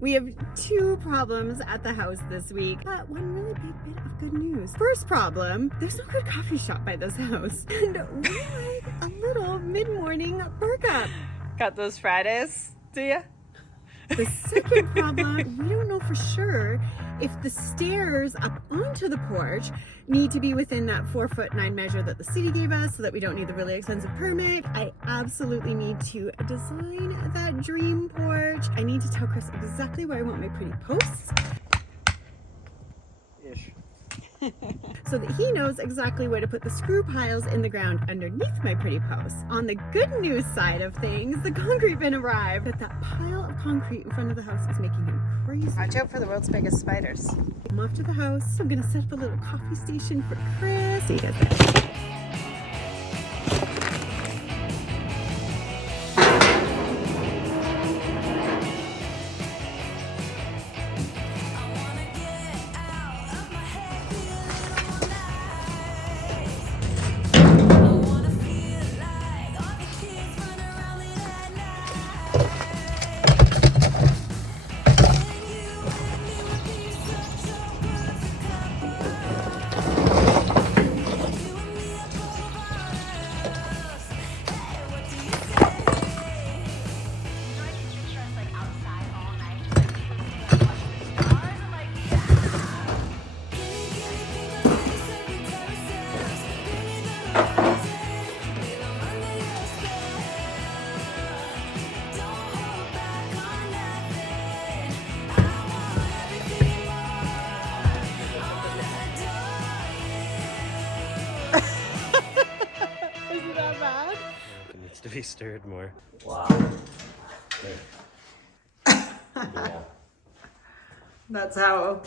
We have two problems at the house this week, but one really big bit of good news. First problem, there's no good coffee shop by this house, and we like a little mid-morning workup. Got those Fridays, do ya? The second problem, we don't know for sure if the stairs up onto the porch need to be within that 4'9" measure that the city gave us so that we don't need the really expensive permit. I absolutely need to design that dream porch. I need to tell Chris exactly where I want my pretty posts. Ish. So that he knows exactly where to put the screw piles in the ground underneath my pretty posts. On the good news side of things, the concrete bin arrived, but that pile of concrete in front of the house is making him crazy. Watch out for the world's biggest spiders. I'm off to the house. I'm gonna set up a little coffee station for Chris. See you guys later. To be stirred more. Wow. Yeah. That's how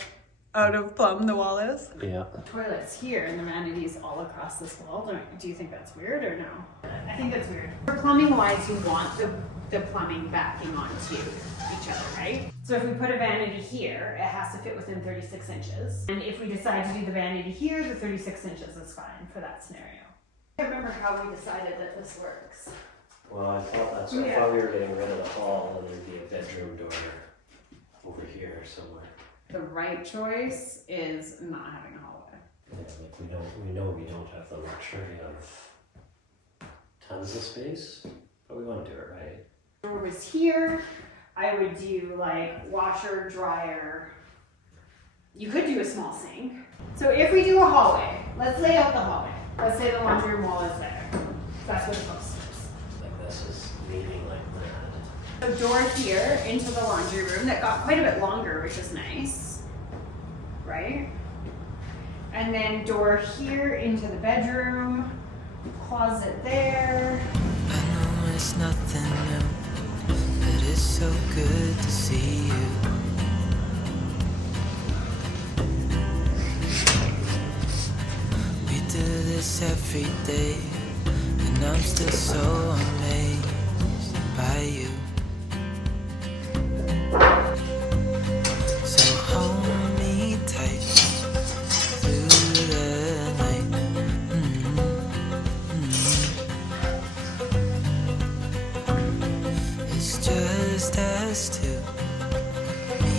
out of plumb the wall is. Yeah. Toilets here and the vanities all across this wall. Do you think that's weird or no? I think that's weird. For plumbing wise, you want the plumbing backing onto each other, right? So if we put a vanity here, it has to fit within 36 inches. And if we decide to do the vanity here, the 36 inches is fine for that scenario. I can't remember how we decided that this works. Well, I thought I thought we were getting rid of the hall and there'd be a bedroom door over here somewhere. The right choice is not having a hallway. Yeah, like we know we don't have the luxury of tons of space, but we want to do it right. If it was here, I would do like washer, dryer. You could do a small sink. So if we do a hallway, let's lay out the hallway. Let's say the laundry room wall is there. That's where the post is. Like this is leaning like that. A door here into the laundry room that got quite a bit longer, which is nice, right? And then door here into the bedroom, closet there. I know it's nothing new, but it's so good to see you. We do this every day, and I'm still so amazed by you. So hold me tight through the night. It's just us two, me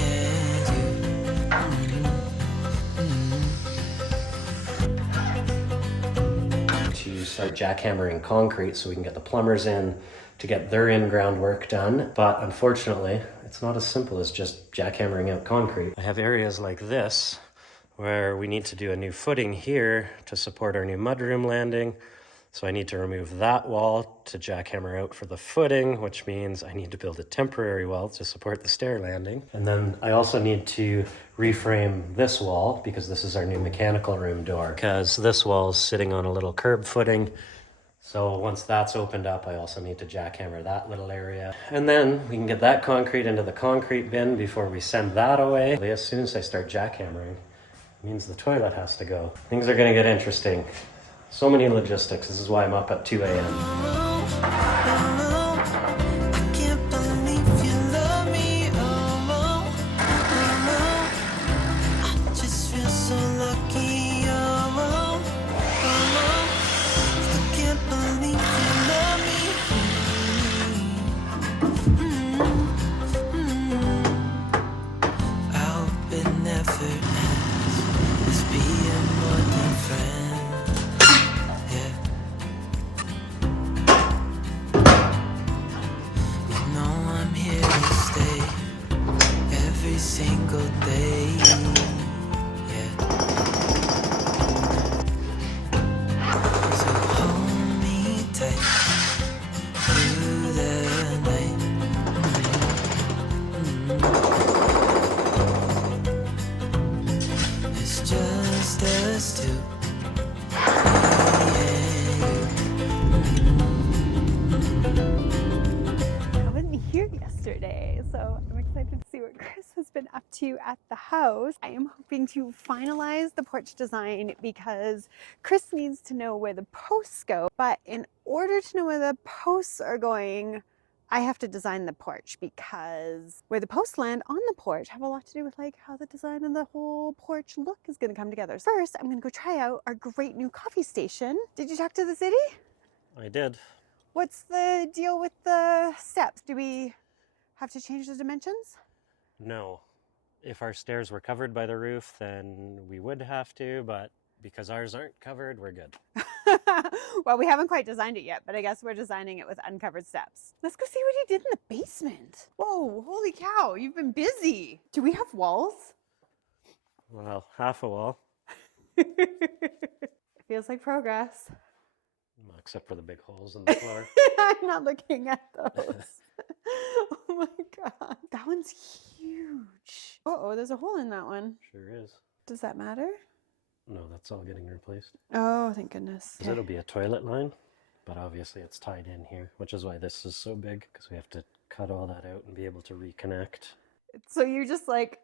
and you. To start jackhammering concrete so we can get the plumbers in to get their in-ground work done. But unfortunately, it's not as simple as just jackhammering out concrete. I have areas like this where we need to do a new footing here to support our new mudroom landing. So I need to remove that wall to jackhammer out for the footing, which means I need to build a temporary wall to support the stair landing. And then I also need to reframe this wall because this is our new mechanical room door, because this wall is sitting on a little curb footing. So once that's opened up, I also need to jackhammer that little area. And then we can get that concrete into the concrete bin before we send that away. As soon as I start jackhammering, it means the toilet has to go. Things are gonna get interesting. So many logistics. This is why I'm up at 2 a.m. too. I wasn't here yesterday, so I'm excited to see what Chris has been up to at the house. I am hoping to finalize the porch design because Chris needs to know where the posts go. But in order to know where the posts are going, I have to design the porch, because where the posts land on the porch have a lot to do with like how the design of the whole porch look is going to come together. First, I'm going to go try out our great new coffee station. Did you talk to the city? I did. What's the deal with the steps? Do we have to change the dimensions? No. If our stairs were covered by the roof, then we would have to, but because ours aren't covered, we're good. Well, we haven't quite designed it yet, but I guess we're designing it with uncovered steps. Let's go see what he did in the basement. Whoa, holy cow, you've been busy. Do we have walls? Well, half a wall, Feels like progress. well, except for the big holes in the floor. I'm not looking at those. Oh my god. That one's huge. Uh-oh, there's a hole in that one. Sure is. Does that matter? No, that's all getting replaced. Oh, thank goodness. Because it'll be a toilet line, but obviously it's tied in here, which is why this is so big, because we have to cut all that out and be able to reconnect. So you just like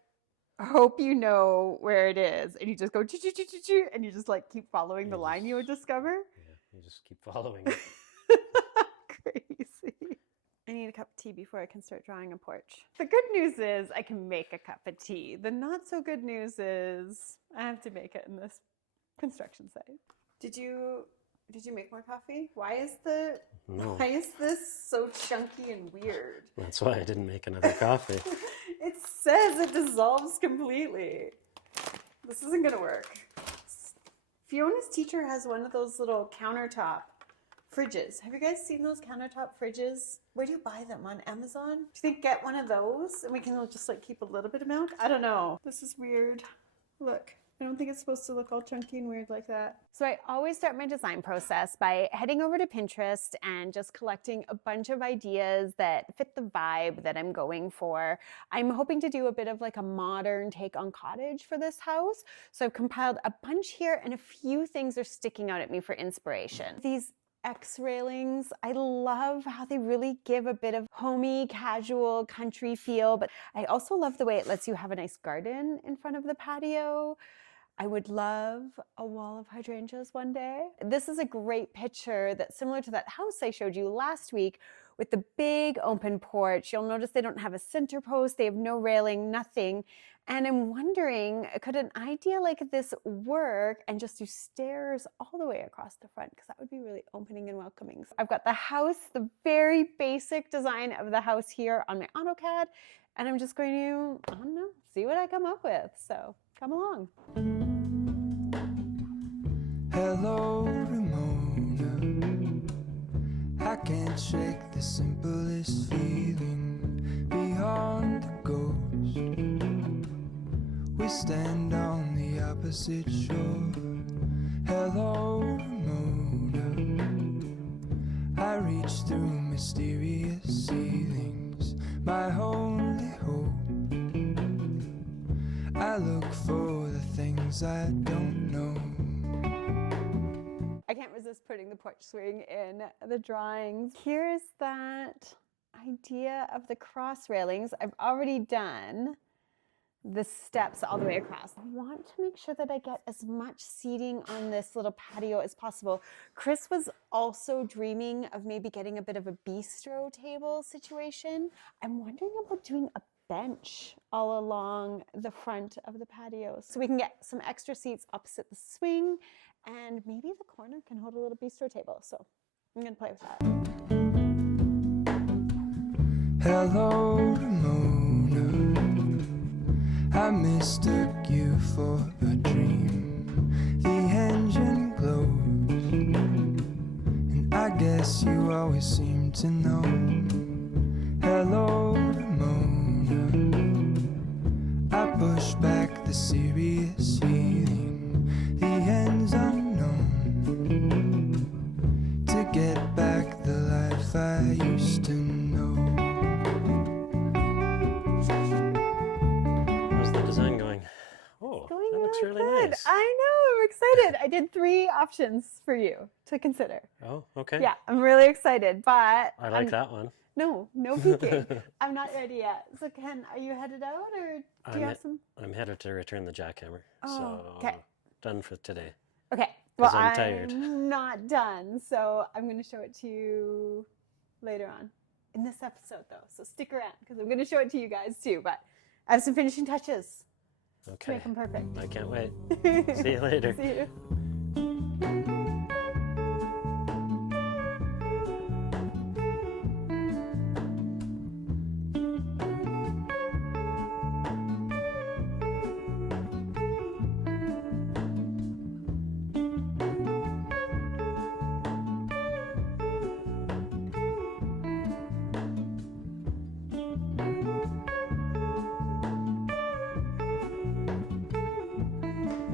hope you know where it is, and you just go choo-choo-choo-choo-choo, and you just like keep following the line you would discover. Yeah, you just keep following it. Crazy. I need a cup of tea before I can start drawing a porch. The good news is I can make a cup of tea. The not so good news is I have to make it in this construction site. Did you make more coffee? Why is this so chunky and weird? That's why I didn't make another coffee. It says it dissolves completely. This isn't gonna work. Fiona's teacher has one of those little countertop fridges. Have you guys seen those countertop fridges? Where do you buy them? On Amazon? Do you think get one of those and we can just like keep a little bit of milk? I don't know. This is weird. Look. I don't think it's supposed to look all chunky and weird like that. So I always start my design process by heading over to Pinterest and just collecting a bunch of ideas that fit the vibe that I'm going for. I'm hoping to do a bit of like a modern take on cottage for this house. So I've compiled a bunch here, and a few things are sticking out at me for inspiration. These X railings, I love how they really give a bit of homey, casual, country feel, but I also love the way it lets you have a nice garden in front of the patio. I would love a wall of hydrangeas one day. This is a great picture that's similar to that house I showed you last week with the big open porch. You'll notice they don't have a center post, they have no railing, nothing. And I'm wondering, could an idea like this work and just do stairs all the way across the front? Because that would be really opening and welcoming. So I've got the house, the very basic design of the house here on my AutoCAD, and I'm just going to, I don't know, see what I come up with. So come along. Hello, Ramona. I can't shake the simplest feeling beyond the ghost. We stand on the opposite shore. Hello, Ramona. I reach through mysterious ceilings, my only hope. I look for the things I don't know. I can't resist putting the porch swing in the drawings. Here's that idea of the cross railings. I've already done the steps all the way across. I want to make sure that I get as much seating on this little patio as possible. Chris was also dreaming of maybe getting a bit of a bistro table situation. I'm wondering about doing a bench all along the front of the patio so we can get some extra seats opposite the swing, and maybe the corner can hold a little bistro table. So I'm gonna play with that. Hello, Ramona. I mistook you for a dream. The engine glows, and I guess you always seem to know. Hello, Ramona. I push back the serious feeling, the end's unknown, to get back the life I used to know. How's the design going? Oh, Going that looks really good. nice. I know, I'm excited. I did 3 options for you to consider. Oh, okay. Yeah, I'm really excited, but I like that one. No peeking. I'm not ready yet. So Ken, are you headed out or do you have some? I'm headed to return the jackhammer. Oh, so okay. done for today. Okay. Well, 'Cause I'm tired. I'm not done, so I'm going to show it to you later on in this episode, though. So stick around because I'm going to show it to you guys too. But I have some finishing touches to Okay. make them perfect. I can't wait. See you later. See you.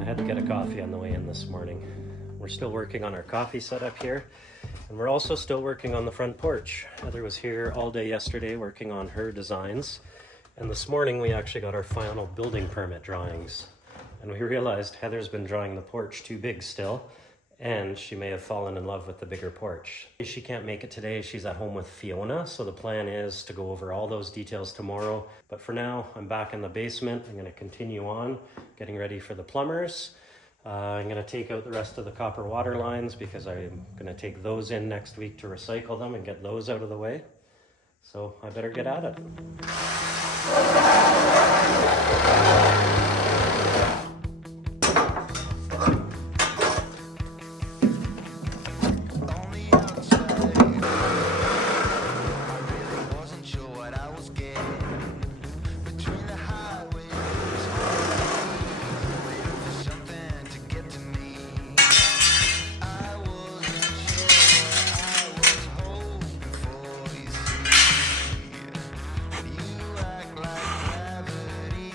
I had to get a coffee on the way in this morning. We're still working on our coffee setup here, and we're also still working on the front porch. Heather was here all day yesterday working on her designs, and this morning we actually got our final building permit drawings. And we realized Heather's been drawing the porch too big still, and she may have fallen in love with the bigger porch. She can't make it today, she's at home with Fiona, so the plan is to go over all those details tomorrow. But for now, I'm back in the basement. I'm gonna continue on, getting ready for the plumbers. I'm gonna take out the rest of the copper water lines because I'm gonna take those in next week to recycle them and get those out of the way. So I better get at it. On the outside, I really wasn't sure what I was getting. Between the highways, waiting for something to get to me. I wasn't sure what I was hoping for, you see. You act like gravity.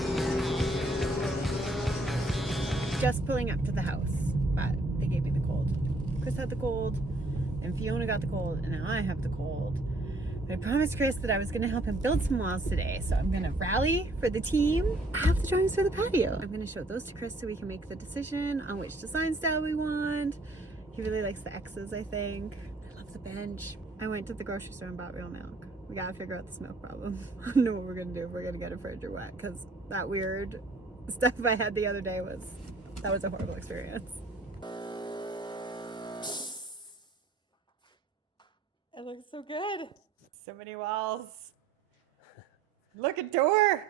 Just pulling up to the house, but they gave me the cold. Chris had the cold, and Fiona got the cold, and now I have the cold. But I promised Chris that I was going to help him build some walls today, so I'm going to rally for the team. I have the drawings for the patio. I'm going to show those to Chris so we can make the decision on which design style we want. He really likes the X's, I think. I love the bench. I went to the grocery store and bought real milk. We got to figure out this milk problem. I don't know what we're going to do if we're going to get a fridge or what, because that weird stuff I had the other day was a horrible experience. It looks so good. So many walls. Look, a door.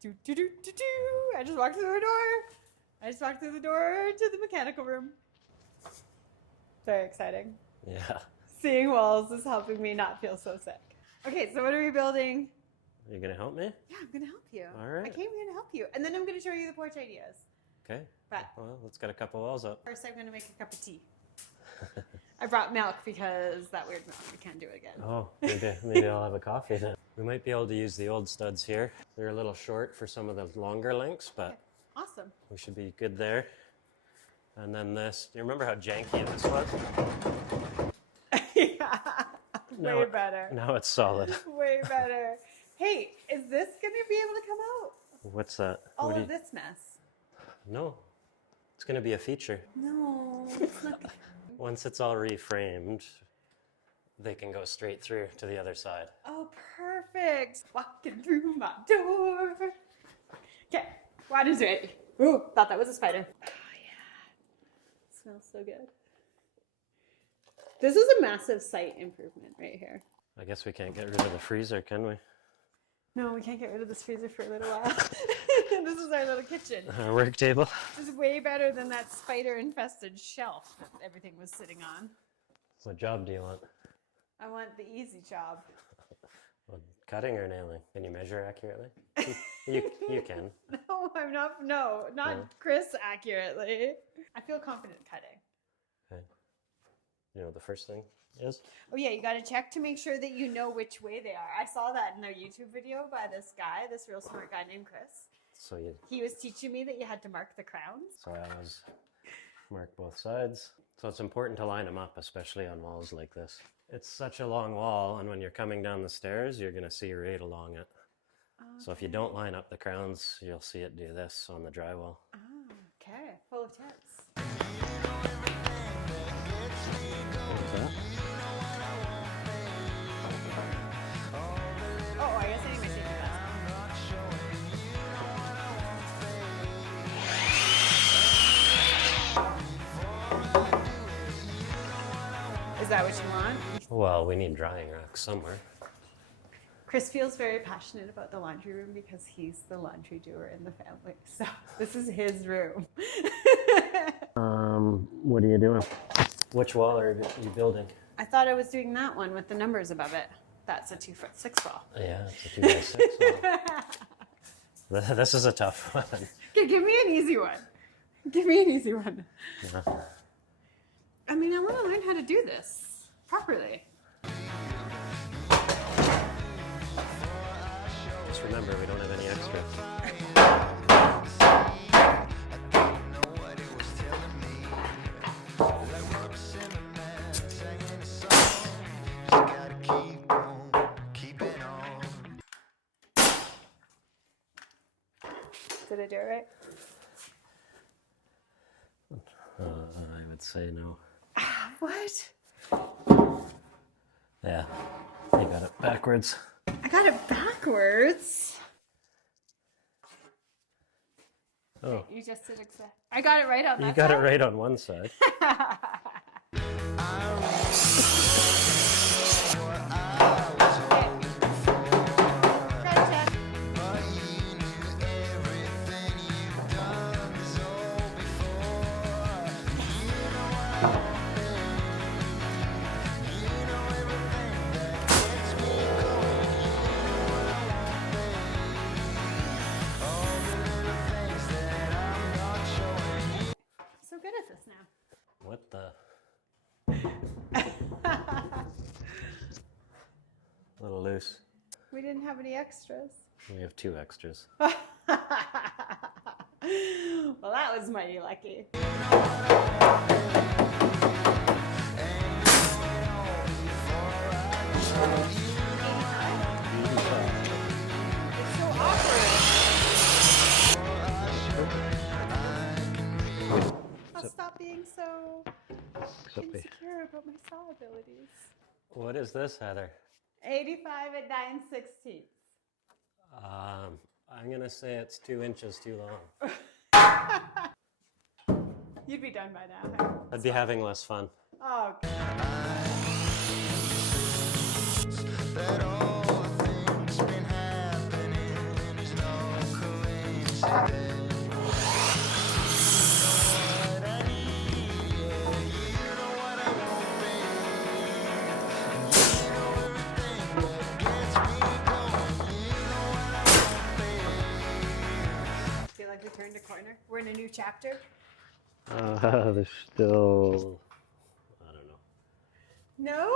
Do, do, do, do, do. I just walked through the door. I just walked through the door to the mechanical room. Very exciting. Yeah. Seeing walls is helping me not feel so sick. Okay, so what are we building? Are you gonna help me? Yeah, I'm going to help you. All right. I came here to help you. And then I'm going to show you the porch ideas. Okay. But Well, let's get a couple walls up. first, I'm going to make a cup of tea. I brought milk because that weird milk. We can't do it again. Oh, maybe I'll have a coffee then. We might be able to use the old studs here. They're a little short for some of the longer lengths, but Awesome. we should be good there. And then this, do you remember how janky this was? Yeah. No, Way better. Now it's solid. Way better. Hey, is this going to be able to come out? What's that? All What do of you- this mess. No, it's gonna be a feature. No, it's not. Once it's all reframed, they can go straight through to the other side. Oh, perfect. Walking through my door. Okay, water's ready. Ooh, thought that was a spider. Oh, yeah. Smells so good. This is a massive site improvement right here. I guess we can't get rid of the freezer, can we? No, we can't get rid of this freezer for a little while. This is our little kitchen. Our work table. This is way better than that spider-infested shelf that everything was sitting on. What job do you want? I want the easy job. Well, cutting or nailing? Can you measure accurately? You can. No, I'm not. No, not No. Chris accurately. I feel confident cutting. Okay. You know what the first thing is? Oh yeah, you got to check to make sure that you know which way they are. I saw that in a YouTube video by this guy, this real smart guy named Chris. So He was teaching me that you had to mark the crowns. I always mark both sides. So it's important to line them up, especially on walls like this. It's such a long wall, and when you're coming down the stairs, you're going to see right along it. So if you don't line up the crowns, you'll see it do this on the drywall. Oh, okay. Full of tips. that what you want? Well, we need drying racks somewhere. Chris feels very passionate about the laundry room because he's the laundry doer in the family. So this is his room. What are you doing? Which wall are you building? I thought I was doing that one with the numbers above it. That's a 2'6" wall. Yeah, it's a 2x6 wall. This is a tough one. Okay, give me an easy one. Give me an easy one. Yeah. I mean, I want to learn how to do this properly. Just remember, we don't have any extra. Did I do it right? I would say no. What? Yeah, you got it backwards. I got it backwards. Oh, You just did exact. I got it right on that you got it side? right on one side. Gotcha. So good at this now. What the? A little loose. We didn't have any extras. We have 2 extras. Well, that was mighty lucky. It's so awkward. I'll stop being so insecure about my saw abilities. What is this, Heather? 85 at 9/16. I'm gonna say it's 2 inches too long. You'd be done by now. Huh? I'd be having less fun. Oh, That all the things been happening is no coincidence. What I need, yeah, you know what I want, babe. You know everything that gets me going. You know what I want, babe. feel like we turned a corner. We're in a new chapter. There's still, I don't know. No?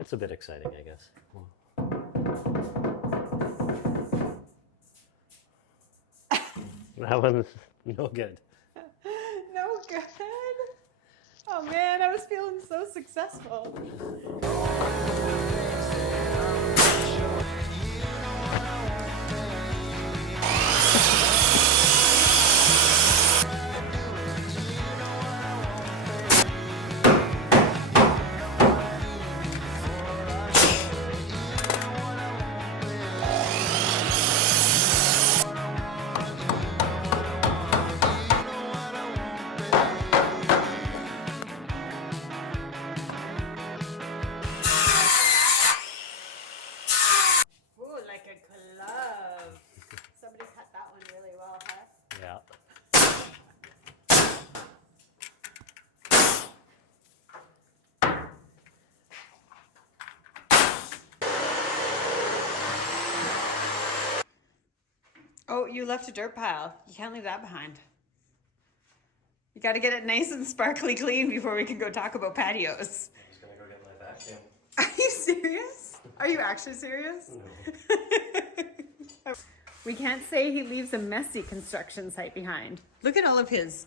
It's a bit exciting, I guess. That one's no good. No good. Oh man, I was feeling so successful. Ooh, like a glove. Somebody cut that one really well, huh? Yeah. Oh, you left a dirt pile. You can't leave that behind. You got to get it nice and sparkly clean before we can go talk about patios. I'm just gonna go get my vacuum. Are you serious? Are you actually serious? No. We can't say he leaves a messy construction site behind. Look at all of his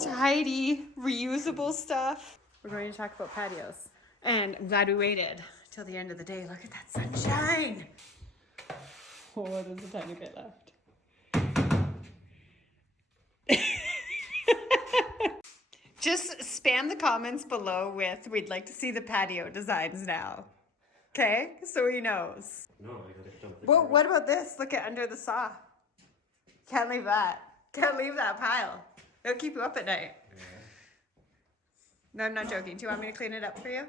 tidy, reusable stuff. We're going to talk about patios. And I'm glad we waited till the end of the day. Look at that sunshine. Oh, there's a tiny bit left. Just spam the comments below with, we'd like to see the patio designs now. Okay? So he knows. No, I gotta dump the Well, what about this? Look at under the saw. Can't leave that. Can't leave that pile. It'll keep you up at night. No, I'm not joking. Do you want me to clean it up for you?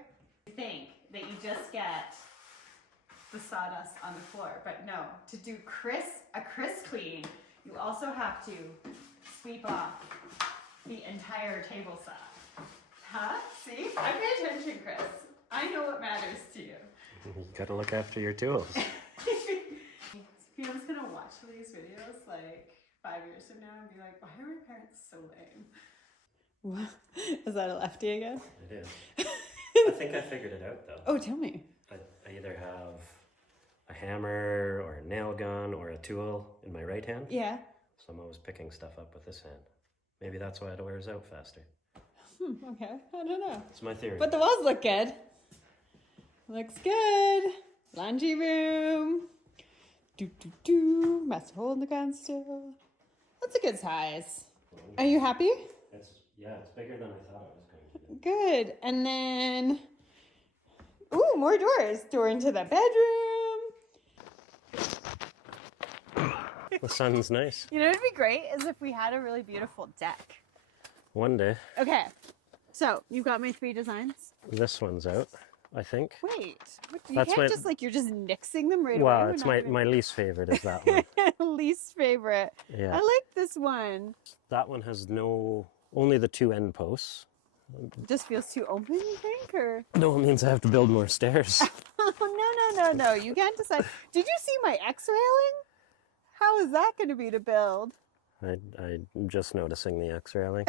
You think that you just get the sawdust on the floor, but no. To do a crisp clean, you also have to sweep off the entire table saw. Huh? See? I pay attention, Chris. I know what matters to you. You gotta look after your tools. Fiona's gonna watch these videos like 5 years from now and be like, why are my parents so lame? Is that a lefty again? It is. I think I figured it out though. Oh, tell me. I either have a hammer or a nail gun or a tool in my right hand. Yeah. So I'm always picking stuff up with this hand. Maybe that's why it wears out faster. Okay. I don't know. It's my theory. But the walls look good. Looks good. Laundry room. Master hole in the ground still. That's a good size. Are you happy? It's bigger than I thought it was going to be. Good. And then, ooh, more doors. Door into the bedroom. The sun's nice. You know what'd be great is if we had a really beautiful deck. One day, Okay. So, you've got my 3 designs. this one's out, I think. Wait. You That's can't my- just you're just nixing them right away. Well, We're it's not my least favorite is that one. gonna- least favorite. Yeah. I like this one. That one has only the 2 end posts. Just feels too open, you think? Or No, it means I have to build more stairs. oh no. You can't decide. Did you see my X railing? How is that gonna be to build? I'm just noticing the X railing.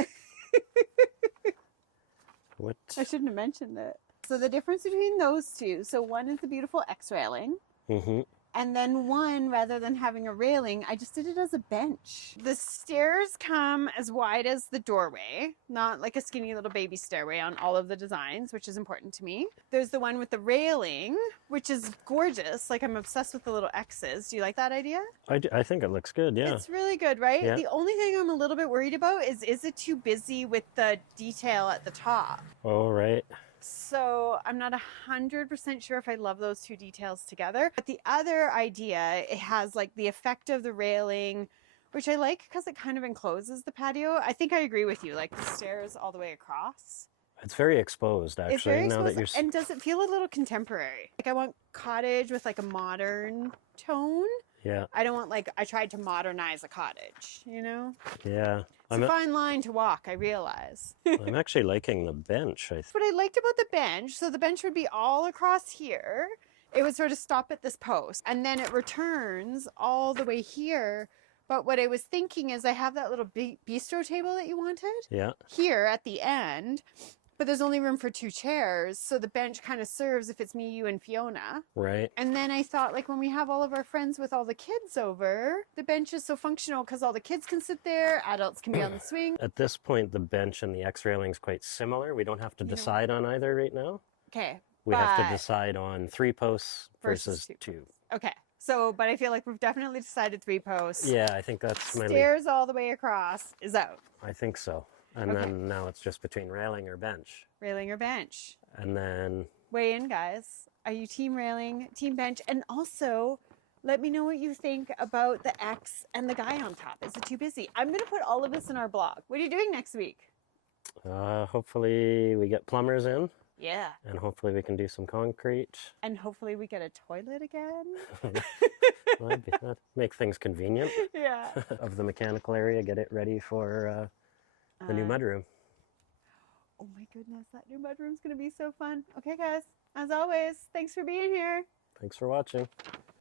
What? I shouldn't have mentioned it. So the difference between those two, so one is the beautiful X railing, Mm-hmm. and then one, rather than having a railing, I just did it as a bench. The stairs come as wide as the doorway, not like a skinny little baby stairway on all of the designs, which is important to me. There's the one with the railing, which is gorgeous. Like, I'm obsessed with the little X's. Do you like that idea? I think it looks good, yeah. It's really good, right? Yeah. The only thing I'm a little bit worried about is it too busy with the detail at the top? All right. So I'm not 100% sure if I love those 2 details together. But the other idea, it has like the effect of the railing, which I like because it kind of encloses the patio. I think I agree with you, like the stairs all the way across. It's very exposed, actually, It's very now exposed, that you're... and does it feel a little contemporary? Like, I want cottage with like a modern tone. Yeah, I don't want I tried to modernize a cottage, you know? yeah. It's a fine line to walk, I realize. I'm actually liking the bench. What I liked about the bench, so the bench would be all across here. It would sort of stop at this post, and then it returns all the way here. But what I was thinking is I have that little bistro table that you wanted Yeah, here at the end, but there's only room for 2 chairs. So the bench kind of serves if it's me, you, and Fiona. right. And then I thought, like, when we have all of our friends with all the kids over, the bench is so functional because all the kids can sit there, adults can be on the swing. At this point, the bench and the X railing is quite similar. We don't have to decide on either right now. Okay. We have to but- decide on 3 posts Versus versus 2. Okay. So, but I feel like we've definitely decided 3 posts. Yeah, I think that's my lead. Stairs all the way across is out. I think so. And Okay. then now it's just between railing or bench. Railing or bench. And then Weigh in, guys. Are you team railing, team bench? And also, let me know what you think about the X and the guy on top. Is it too busy? I'm going to put all of this in our blog. What are you doing next week? hopefully we get plumbers in, Yeah. and hopefully we can do some concrete. And hopefully we get a toilet again. That'd make things convenient Yeah. of the mechanical area, get it ready for the new mudroom. Oh my goodness, that new mudroom's going to be so fun. Okay, guys, as always, thanks for being here. Thanks for watching.